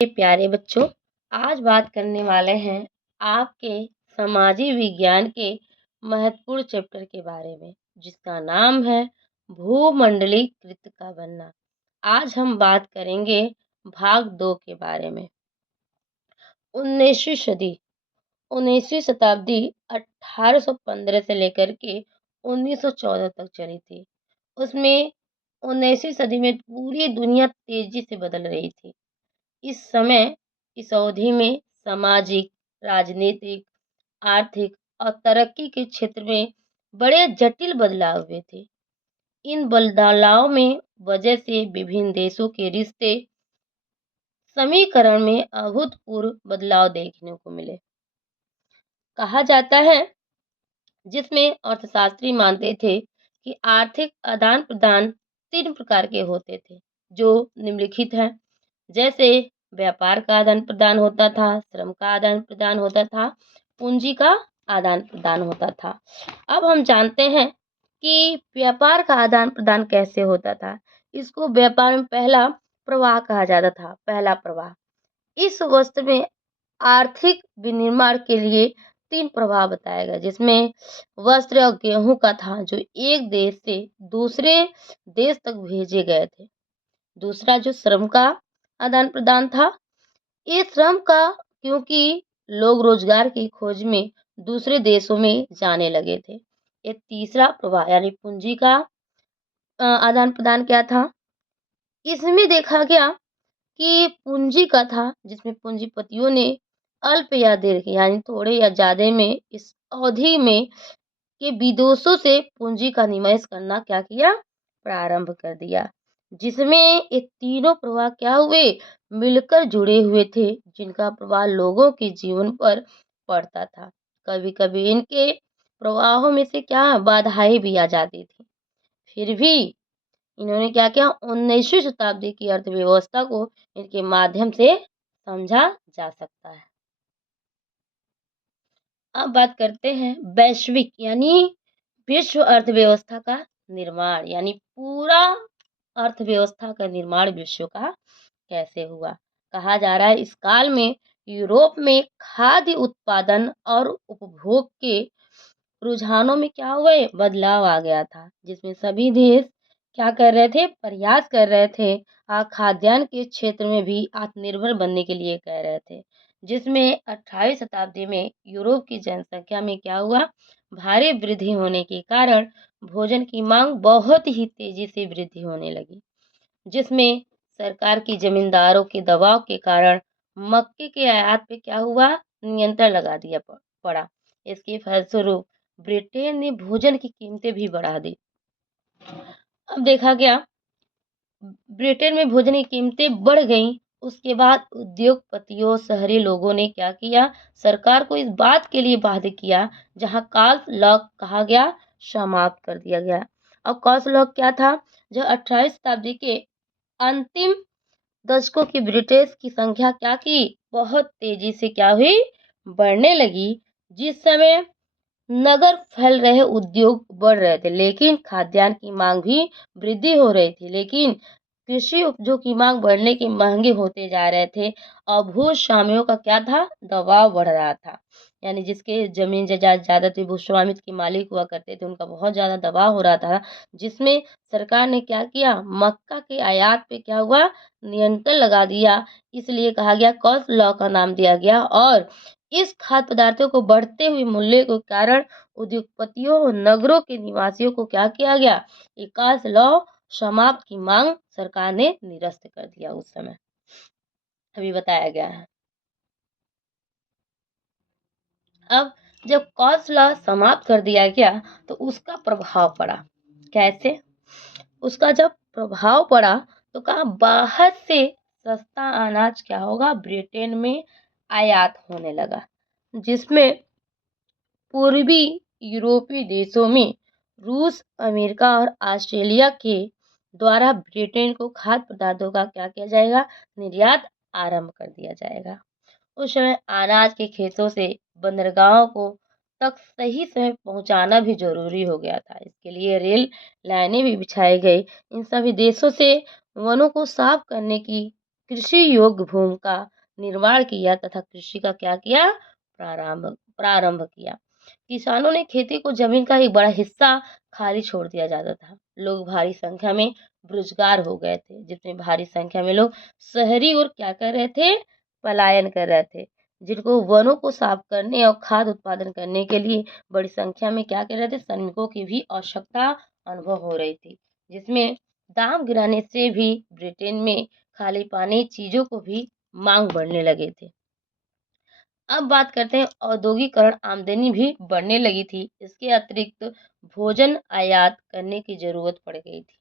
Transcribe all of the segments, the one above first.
प्यारे बच्चों, आज बात करने वाले हैं आपके समाजी विज्ञान के महत्वपूर्ण चैप्टर के बारे में, जिसका नाम है भूमंडलीकृत का बनना। आज हम बात करेंगे भाग 2 के बारे में। 19वीं सदी 19वीं शताब्दी 1815 से लेकर के 1914 तक चली थी। उसमें 19वीं सदी में पूरी दुनिया तेजी से बदल रही थी। इस अवधि में सामाजिक, राजनीतिक, आर्थिक और तरक्की के क्षेत्र में बड़े जटिल बदलाव हुए थे। इन बदलावों में वजह से विभिन्न देशों के रिश्ते समीकरण में अभूतपूर्व बदलाव देखने को मिले। कहा जाता है, जिसमें अर्थशास्त्री मानते थे कि आर्थिक आदान प्रदान 3 प्रकार के होते थे, जो निम्नलिखित हैं। जैसे व्यापार का आदान प्रदान होता था, श्रम का आदान प्रदान होता था, पूंजी का आदान प्रदान होता था। अब हम जानते हैं कि व्यापार का आदान प्रदान कैसे होता था। इसको व्यापार में पहला प्रवाह कहा जाता था। पहला प्रवाह, इस वस्त्र में आर्थिक विनिर्माण के लिए 3 प्रवाह बताया गया, जिसमें वस्त्र और गेहूं का था, जो एक देश से दूसरे देश तक भेजे गए थे। दूसरा जो श्रम का आदान प्रदान था, ये श्रम का, क्योंकि लोग रोजगार की खोज में दूसरे देशों में जाने लगे थे। ये तीसरा प्रवाह यानी पूंजी का आदान प्रदान क्या था। इसमें देखा गया कि पूंजी का था, जिसमें पूंजीपतियों ने अल्प या दीर्घ यानी थोड़े या ज्यादा में इस अवधि में के विदेशों से पूंजी का निवेश करना क्या किया, प्रारंभ कर दिया। जिसमें ये तीनों प्रवाह क्या हुए, मिलकर जुड़े हुए थे, जिनका प्रभाव लोगों के जीवन पर पड़ता था। कभी कभी इनके प्रवाहों में से क्या बाधाएं भी आ जाती थी। फिर भी इन्होंने क्या किया, 19वीं शताब्दी की अर्थव्यवस्था को इनके माध्यम से समझा जा सकता है। अब बात करते हैं वैश्विक यानी विश्व अर्थव्यवस्था का निर्माण, यानी पूरा अर्थव्यवस्था का निर्माण विश्व का कैसे हुआ। कहा जा रहा है, इस काल में यूरोप में खाद्य उत्पादन और उपभोग के रुझानों में क्या हुआ, बदलाव आ गया था, जिसमें सभी देश क्या कर रहे थे, प्रयास कर रहे थे खाद्यान्न के क्षेत्र में भी आत्मनिर्भर बनने के लिए कह रहे थे। जिसमें 18वीं शताब्दी में यूरोप की जनसंख्या में क्या हुआ, भारी वृद्धि होने के कारण भोजन की मांग बहुत ही तेजी से वृद्धि होने लगी। जिसमें सरकार की जमींदारों के दबाव के कारण मक्के के आयात पे क्या हुआ, नियंत्रण लगा दिया पड़ा। इसके फलस्वरूप ब्रिटेन ने भोजन की कीमतें भी बढ़ा दी। अब देखा गया, ब्रिटेन में भोजन की कीमतें बढ़ गईं। उसके बाद उद्योगपतियों, शहरी लोगों ने क्या किया, सरकार को इस बात के लिए बाध्य किया, जहां कास्ट लॉक कहा गया, समाप्त कर दिया गया। और कास्ट लॉक क्या था, जो 18वीं शताब्दी के अंतिम दशकों की ब्रिटिश की संख्या क्या की, बहुत तेजी से क्या हुई, बढ़ने लगी। जिस समय नगर फैल रहे, उद्योग बढ़ रहे थे, लेकिन खाद्यान्न की मांग भी वृद्धि हो रही थी, लेकिन कृषि उपजों की मांग बढ़ने के महंगे होते जा रहे थे और भूस्वामियों का क्या था, दबाव बढ़ रहा था। यानी जिसके जमीन जायदाद ज्यादा थे, भूस्वामित्व के मालिक हुआ करते थे, उनका बहुत ज्यादा दबाव हो रहा था। जिसमें सरकार ने क्या किया, मक्का के आयात पे क्या हुआ, नियंत्रण लगा दिया। इसलिए कहा गया, कॉस्ट लॉ का नाम दिया गया। और इस खाद्य पदार्थों को बढ़ते हुए मूल्य के कारण उद्योगपतियों और नगरों के निवासियों को क्या किया गया, कास्ट लॉ समाप्त की मांग सरकार ने निरस्त कर दिया। उस समय अभी बताया गया है। अब जब कास्ट लॉ समाप्त कर दिया गया तो उसका प्रभाव पड़ा कैसे, उसका जब प्रभाव पड़ा तो कहा, बाहर से सस्ता अनाज क्या होगा, ब्रिटेन में आयात होने लगा। जिसमें पूर्वी यूरोपीय देशों में रूस, अमेरिका और ऑस्ट्रेलिया के द्वारा ब्रिटेन को खाद्य पदार्थों का क्या किया जाएगा, निर्यात आरंभ कर दिया जाएगा। उस समय अनाज के खेतों से बंदरगाहों को तक सही समय पहुंचाना भी जरूरी हो गया था। इसके लिए रेल लाइनें भी बिछाई गई। इन सभी देशों से वनों को साफ करने की कृषि योग्य भूमि का निर्माण किया तथा कृषि का क्या किया, प्रारंभ प्रारंभ किया। किसानों ने खेती को जमीन का एक बड़ा हिस्सा खाली छोड़ दिया जाता था। लोग भारी संख्या में बेरोजगार हो गए थे, जिसमें भारी संख्या में लोग शहरी और क्या कर रहे थे, पलायन कर रहे थे, जिनको वनों को साफ करने और खाद्य उत्पादन करने के लिए बड़ी संख्या में क्या कर रहे थे, श्रमिकों की भी आवश्यकता अनुभव हो रही थी, जिसमें दाम गिराने से भी ब्रिटेन में खाली पानी चीजों को भी मांग बढ़ने लगे थे। अब बात करते हैं औद्योगिकरण, आमदनी भी बढ़ने लगी थी। इसके अतिरिक्त भोजन आयात करने की जरूरत पड़ गई थी।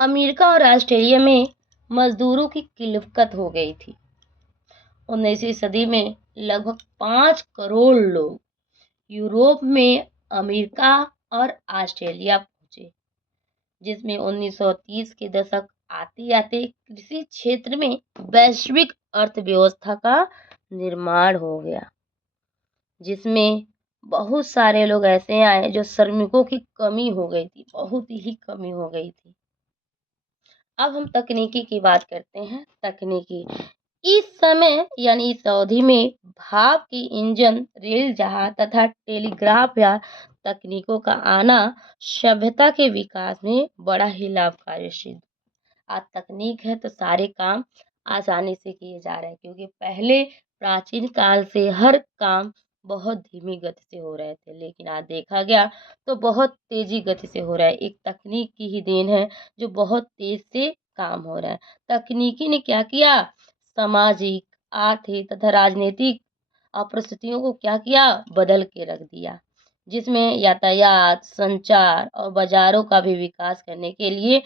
अमेरिका और ऑस्ट्रेलिया में मजदूरों की किल्लत हो गई थी। 19वीं सदी में लगभग 5 करोड़ लोग यूरोप में अमेरिका और ऑस्ट्रेलिया पहुंचे, जिसमें 1930 के दशक आते आते कृषि क्षेत्र में वैश्विक अर्थव्यवस्था का निर्माण हो गया, जिसमें बहुत सारे लोग ऐसे आए जो श्रमिकों की कमी हो गई थी, बहुत ही कमी हो गई थी। अब हम तकनीकी की बात करते हैं। तकनीकी इस समय यानी इस अवधि में भाप के इंजन, रेल जहाज तथा टेलीग्राफ या तकनीकों का आना सभ्यता के विकास में बड़ा ही लाभकारी सिद्ध। आज तकनीक है तो सारे काम आसानी से किए जा रहे हैं, क्योंकि पहले प्राचीन काल से हर काम बहुत धीमी गति से हो रहे थे, लेकिन आज देखा गया तो बहुत तेजी गति से हो रहा है। एक तकनीक की ही देन है जो बहुत तेज से काम हो रहा है। तकनीकी ने क्या किया, सामाजिक, आर्थिक तथा राजनीतिक परिस्थितियों को क्या किया, बदल के रख दिया, जिसमें यातायात, संचार और बाजारों का भी विकास करने के लिए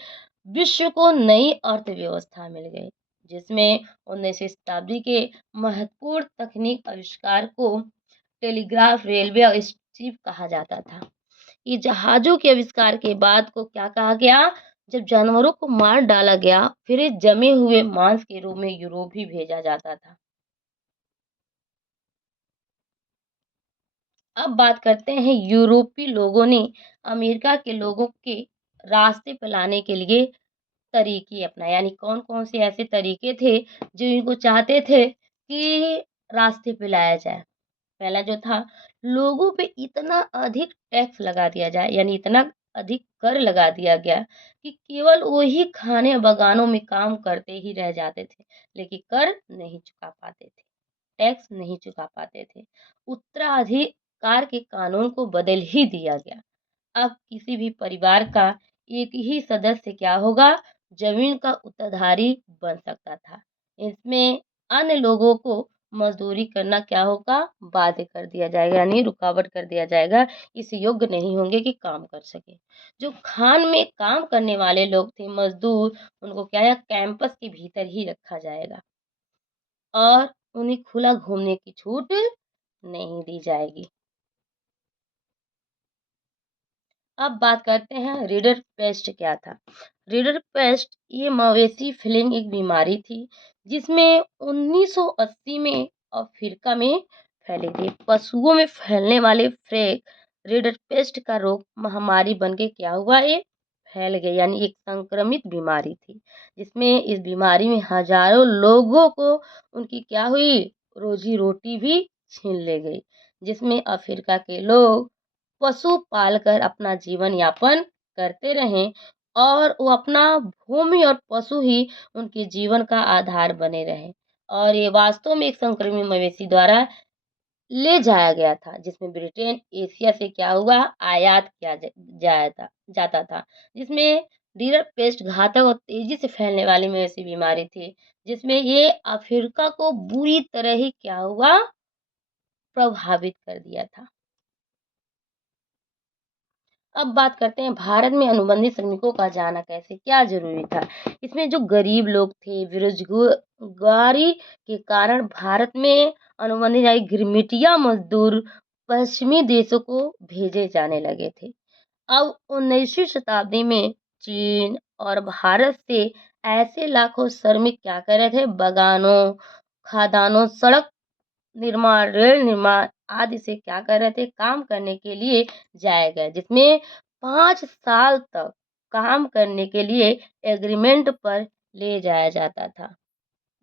विश्व को नई अर्थव्यवस्था मिल गई, जिसमें 19वीं शताब्दी के महत्वपूर्ण तकनीक आविष्कार को टेलीग्राफ, रेलवे और स्टीप कहा जाता था। ये जहाजों के आविष्कार के बाद को क्या कहा गया, जब जानवरों को मार डाला गया, फिर ये जमे हुए मांस के रूप में यूरोप भी भेजा जाता था। अब बात करते हैं यूरोपीय लोगों ने अमेरिका के लोगों के रास्ते पे लाने के लिए तरीके अपनाए, यानी कौन कौन से ऐसे तरीके थे जो इनको चाहते थे कि रास्ते पे लाया जाए। पहला जो था, लोगों पे इतना अधिक टैक्स लगा दिया जाए, यानी इतना अधिक कर लगा दिया गया कि केवल वही खाने बागानों में काम करते ही रह जाते थे, लेकिन कर नहीं चुका पाते थे, टैक्स नहीं चुका पाते थे। उत्तराधिकार के कानून को बदल ही दिया गया। अब किसी भी परिवार का एक ही सदस्य क्या होगा, जमीन का उत्तराधारी बन सकता था। इसमें अन्य लोगों को मजदूरी करना क्या होगा, बाध्य कर दिया जाएगा, यानी रुकावट कर दिया जाएगा, इस योग्य नहीं होंगे कि काम कर सके। जो खान में काम करने वाले लोग थे, मजदूर, उनको क्या है, कैंपस के भीतर ही रखा जाएगा और उन्हें खुला घूमने की छूट नहीं दी जाएगी। अब बात करते हैं रीडर पेस्ट क्या था। रीडर पेस्ट ये मवेशी फ्लिंग एक बीमारी थी, जिसमें 1980 में अफ्रीका में फैली थी। पशुओं में फैलने वाले फ्रेक रीडर पेस्ट का रोग महामारी बन के क्या हुआ, ये फैल गई, यानी एक संक्रमित बीमारी थी, जिसमें इस बीमारी में हजारों लोगों को उनकी क्या हुई, रोजी रोटी भी छीन ले गई, जिसमें अफ्रीका के लोग पशु पालकर अपना जीवन यापन करते रहें और वो अपना भूमि और पशु ही उनके जीवन का आधार बने रहे। और ये वास्तव में एक संक्रमित मवेशी द्वारा ले जाया गया था, जिसमें ब्रिटेन एशिया से क्या हुआ, आयात किया जाता था, जिसमें डीलर पेस्ट घातक और तेजी से फैलने वाली मवेशी बीमारी थी, जिसमें ये अफ्रीका को बुरी तरह ही क्या हुआ, प्रभावित कर दिया था। अब बात करते हैं भारत में अनुबंधित श्रमिकों का जाना कैसे क्या जरूरी था। इसमें जो गरीब लोग थे, बेरोजगारी के कारण भारत में अनुबंधित यानी गिरमिटिया मजदूर पश्चिमी देशों को भेजे जाने लगे थे। अब 19वीं शताब्दी में चीन और भारत से ऐसे लाखों श्रमिक क्या कर रहे थे, बगानों, खदानों, सड़क निर्माण, रेल निर्माण आदि से क्या कर रहे थे, काम करने के लिए जाए गए, जिसमें 5 साल तक काम करने के लिए एग्रीमेंट पर ले जाया जाता था,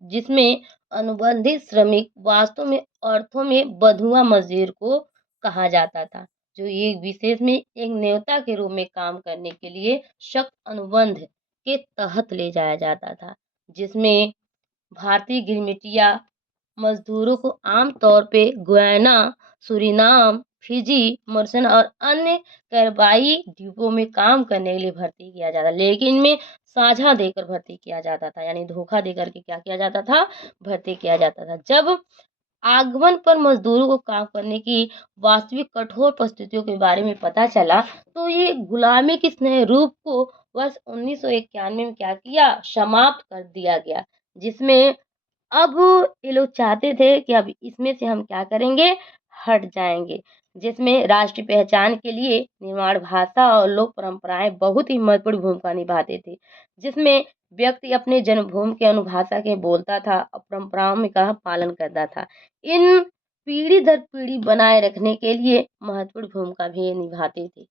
जिसमें अनुबंधित श्रमिक वास्तव में अर्थों में बंधुआ मजदूर को कहा जाता था, जो एक विशेष में एक नियोक्ता के रूप में काम करने के लिए सख्त अनुबंध के तहत ले जाया जाता था, जिसमें भारतीय गिरमिटिया मजदूरों को आमतौर पे गुयाना, सूरीनाम, फिजी, मॉरिशस और अन्य कार्बाई द्वीपों में काम करने के लिए भर्ती किया जाता, लेकिन इनमें साझा देकर भर्ती किया जाता था, यानी धोखा देकर के क्या किया जाता था, भर्ती किया जाता था। जब आगमन पर मजदूरों को काम करने की वास्तविक कठोर परिस्थितियों के बारे में पता चला, तो ये गुलामी के इस नए रूप को वर्ष 1991 में क्या किया, समाप्त कर दिया गया, जिसमें अब ये लोग चाहते थे कि अब इसमें से हम क्या करेंगे, हट जाएँगे, जिसमें राष्ट्रीय पहचान के लिए निर्माण भाषा और लोक परंपराएँ बहुत ही महत्वपूर्ण भूमिका निभाते थे, जिसमें व्यक्ति अपने जन्मभूमि के अनुभाषा के बोलता था और परंपराओं में का पालन करता था। इन पीढ़ी दर पीढ़ी बनाए रखने के लिए महत्वपूर्ण भूमिका भी ये निभाते थे।